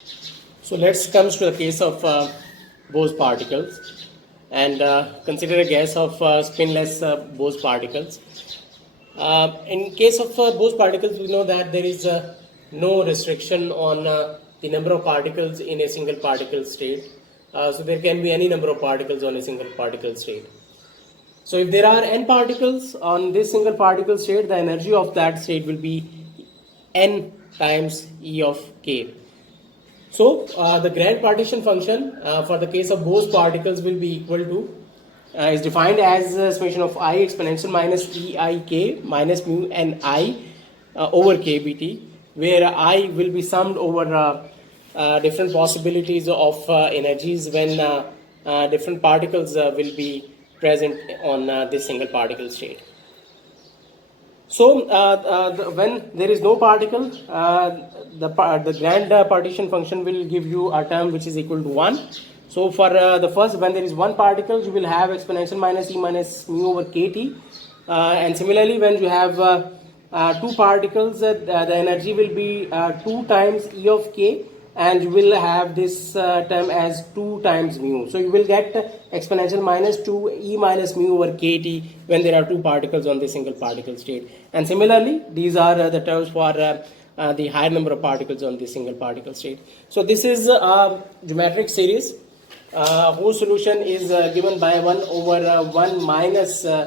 So let's come to the case of Bose particles and consider a gas of spinless Bose particles. In case of Bose particles, we know that there is no restriction on the number of particles in a single particle state. So there can be any number of particles on a single particle state. So if there are n particles on this single particle state, the energy of that state will be n times E of k. So the grand partition function for the case of Bose particles will be equal to is defined as summation of I exponential minus eik minus mu n I over kbt, where I will be summed over different possibilities of energies when different particles will be present on this single particle state. So when there is no particle, the grand partition function will give you a term which is equal to 1. So for the first, when there is one particle, you will have exponential minus e minus mu over kt, and similarly when you have two particles, the energy will be 2 times e of k, and you will have this term as 2 times mu. So you will get exponential minus 2 e minus mu over kt when there are two particles on the single particle state. And similarly, these are the terms for the higher number of particles on the single particle state. So this is a geometric series whose solution is given by 1 over 1 minus r,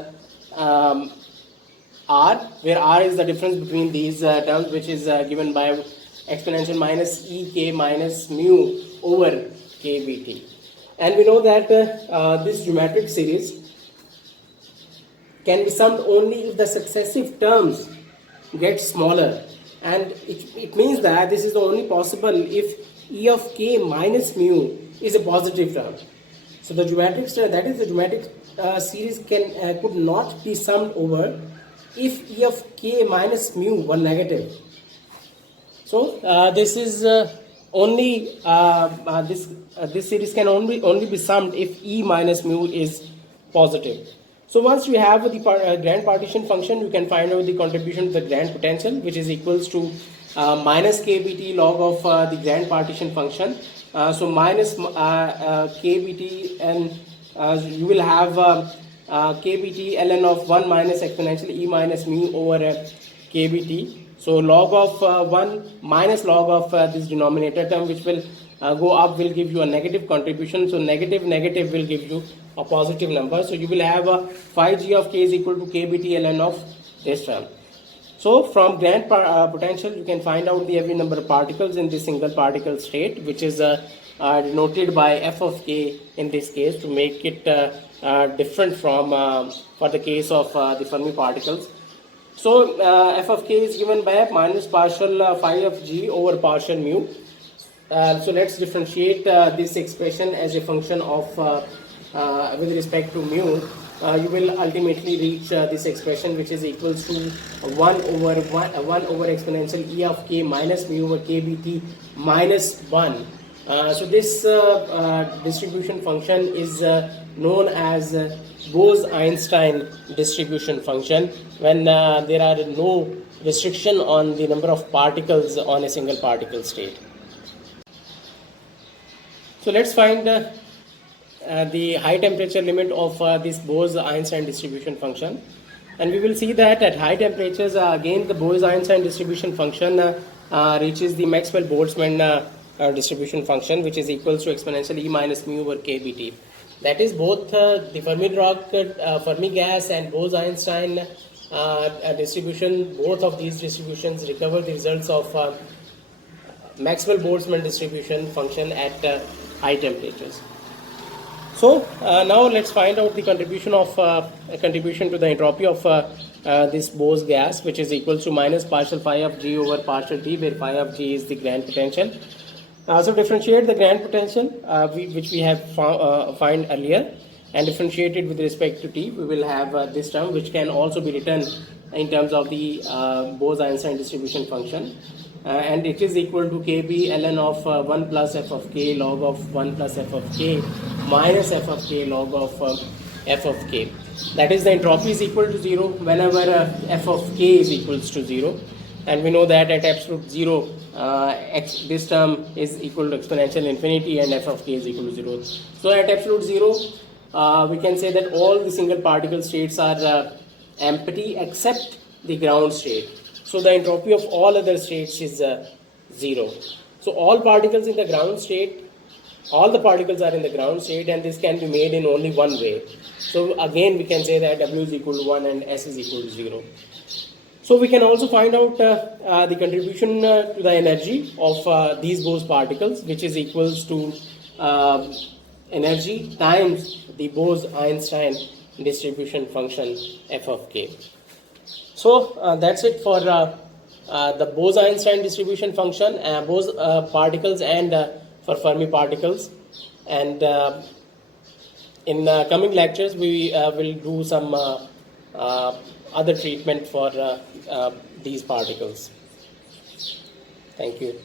where r is the difference between these terms, which is given by exponential minus ek minus mu over kbt. And we know that this geometric series can be summed only if the successive terms get smaller, and it means that this is only possible if e of k minus mu is a positive term. So the geometric series could not be summed over if e of k minus mu were negative. So this is only this series can only be summed if E minus mu is positive. So once you have the grand partition function, you can find out the contribution to the grand potential, which is equals to minus kbt log of the grand partition function. So minus kbt, and you will have kbt ln of 1 minus exponential E minus mu over kbt. So log of 1 minus log of this denominator term, which will go up, will give you a negative contribution. So negative will give you a positive number. So you will have a phi g of k is equal to kbt ln of this term. So from grand potential, you can find out the every number of particles in this single particle state, which is denoted by f of k in this case, to make it different from for the case of the Fermi particles. So f of k is given by minus partial phi of g over partial mu. So let's differentiate this expression as a function of with respect to mu. You will ultimately reach this expression, which is equals to 1 over exponential e of k minus mu over kbt minus 1. So this distribution function is known as Bose-Einstein distribution function, when there are no restriction on the number of particles on a single particle state. So let's find the high temperature limit of this Bose-Einstein distribution function, and we will see that at high temperatures again the Bose-Einstein distribution function reaches the Maxwell-Boltzmann distribution function, which is equals to exponential e minus mu over kbt. That is, both the Fermi gas and Bose-Einstein distribution, both of these distributions recover the results of Maxwell-Boltzmann distribution function at high temperatures. So now let's find out the contribution to the entropy of this Bose gas, which is equals to minus partial phi of g over partial t, where phi of g is the grand potential. So differentiate the grand potential, which we have find earlier, and differentiate it with respect to t. We will have this term, which can also be written in terms of the Bose-Einstein distribution function, and it is equal to kb ln of 1 plus f of k log of 1 plus f of k minus f of k log of f of k. That is, the entropy is equal to 0 whenever f of k is equals to 0. and we know that at absolute zero, this term is equal to exponential infinity and f of k is equal to 0. So at absolute zero, we can say that all the single particle states are empty except the ground state. So the entropy of all other states is 0. So all particles in the ground state, all the particles are in the ground state, and this can be made in only one way. So again we can say that W is equal to 1 and S is equal to 0. So we can also find out the contribution to the energy of these Bose particles, which is equals to energy times the Bose-Einstein distribution function f of k. So that's it for the Bose-Einstein distribution function, Bose particles, and for Fermi particles. And in coming lectures, we will do some other treatment for these particles. Thank you.